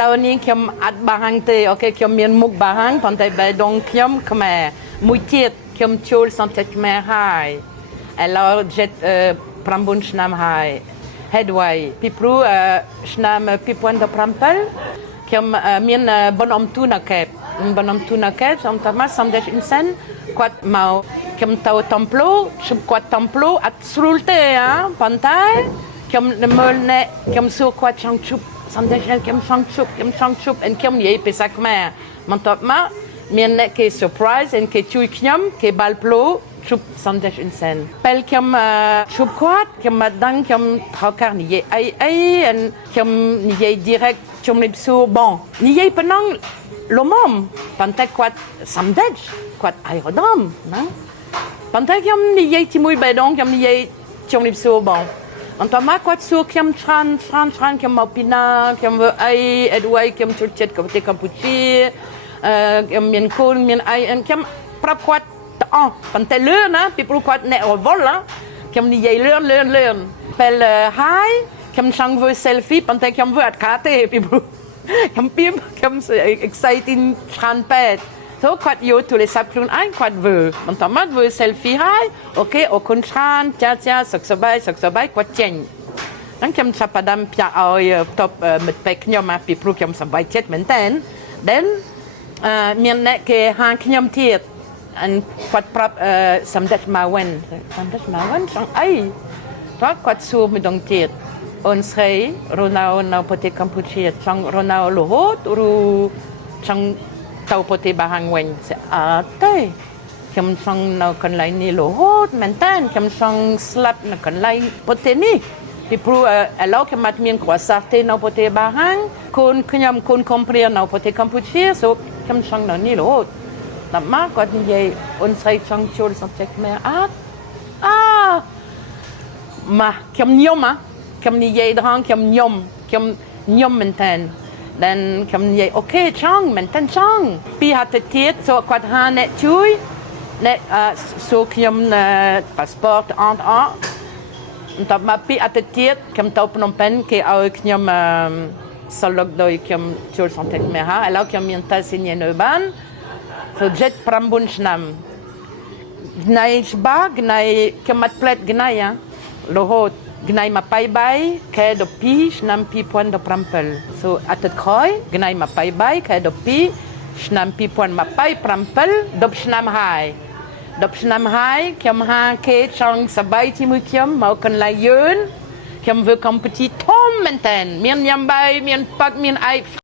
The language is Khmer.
ឡូវនេះខ្ញុំអត់បារាំងទេអូខេខ្ញុំមានមុខបារាំងប៉ុន្តែបេះដូងខ្ញុំខ្មែរមួយទៀតខ្ញុំចូលសន្តិខ្មែរហើយឥឡូវ9ឆ្នាំហើយហេតុអ្វីពីព្រោះឆ្នាំ2017ខ្ញុំមានបងអំទូនៅកែបបងអំទូនៅកែបសំតាមកសំដេចអ៊ុនសែនគាត់មកខ្ញុំទៅតំភ្លូជុំគាត់តំភ្លូអត់ស្រួលទេប៉ុន្តែខ្ញុំមើលអ្នកខ្ញុំសួរគាត់ចង់ជុំសំដេចខ្ញុំចង់ជុំខ្ញុំនិយាយភាសាខ្មែរបន្ទាប់មកមានអ្នកគេ surprise គេជួយខ្ញុំគេបាល់ភ្លូជុំសំដេចអ៊ុនសែនពេលខ្ញុំជុំគាត់ខ្ញុំមកដឹងខ្ញុំត្រូវការនិយាយអីខ្ញុំនិយាយ direct ជុំនេះសួរបងនិយាយប៉ុណ្ណឹងលំមប៉ុន្តែគាត់សំដេចគាត់អាយរដំណាប៉ុន្តែខ្ញុំនិយាយជាមួយបេះដូងខ្ញុំនិយាយជុំនេះសួរបងបន្ទាប់មកគាត់សួរខ្ញុំច្រើនខ្ញុំមកពីណាខ្ញុំធ្វើអីអីខ្ញុំចូលចិត្តប្រទេសកម្ពុជាខ្ញុំមានគូនមានអីខ្ញុំប្រាប់គាត់អស់ប៉ុន្តែលឿនណាពីព្រោះគាត់អ្នករវល់ខ្ញុំនិយាយលឿនពេលហើយខ្ញុំចង់ធ្វើ selfie ប៉ុន្តែខ្ញុំធ្វើអត់ខាតទេពីព្រោះខ្ញុំ exciting ច្រើនពេកទៅគាត់យកទូរស័ព្ទខ្លួនឯងគាត់ធ្វើបន្ទាប់មកធ្វើ selfie ហើយអូខេអរគុណច្រើនចាសុខសប្បាយគាត់ចេញហ្នឹងខ្ញុំចាប់ផ្ដើមផ្ញើឲ្យតបមិត្តភក្តិខ្ញុំមកពីព្រោះខ្ញុំសប្បាយចិត្តមែនតើដែលមានអ្នកគេហាងខ្ញុំទៀតគាត់ប្រាប់សម្ដេចម៉ាវិនចង់អីគាត់សួរម្ដងទៀតអូនស្រីរស់នៅប្រទេសកម្ពុជាចង់រស់នៅរហូតឬចង់ទៅប្រទេសបារាំងវិញអត់ទេខ្ញុំចង់នៅកន្លែងនេះរហូតមែនតើខ្ញុំចង់ស្លាប់នៅកន្លែងប្រទេសនេះពីព្រោះឥឡូវខ្ញុំអត់មានគ្រួសារទេនៅប្រទេសបារាំងកូនខំព្រានៅប្រទេសកម្ពុជាសូខ្ញុំចង់នៅនេះរហូតតែមកគាត់និយាយអូនស្រីចង់ចូលសន្តិខ្មែរអត់មកខ្ញុំញោមខ្ញុំនិយាយដល់ខ្ញុំញោមមែនតើដែលខ្ញុំនិយាយអូខេចង់មែនតើចង់ពីហត្ថទៀតសូគាត់ហាអ្នកជួយអ្នកសូខ្ញុំប៉ាសពតអត់តបមកពីអត្តទៀតខ្ញុំទៅភ្នំពេញគេឲ្យខ្ញុំសឡុកដោយខ្ញុំចូលសន្តិខ្មែរហើយឥឡូវខ្ញុំមានតែសញ្ញានៅបានទៅ9ឆ្នាំ ថ្ងៃច្បាស់ថ្ងៃខ្ញុំអត់ផ្លែតថ្ងៃរហូតថ្ងៃ23ខែ12ឆ្នាំ2017 so អត្តក្រោយថ្ងៃ23ខែ12ឆ្នាំ2027 10ឆ្នាំហើយខ្ញុំហាគេចង់សប្បាយជាមួយខ្ញុំមកកន្លែងយើងខ្ញុំធ្វើកម្ពុជាធំមែនតើមានញ៉ាំបាយមានប៉ាក់មានអី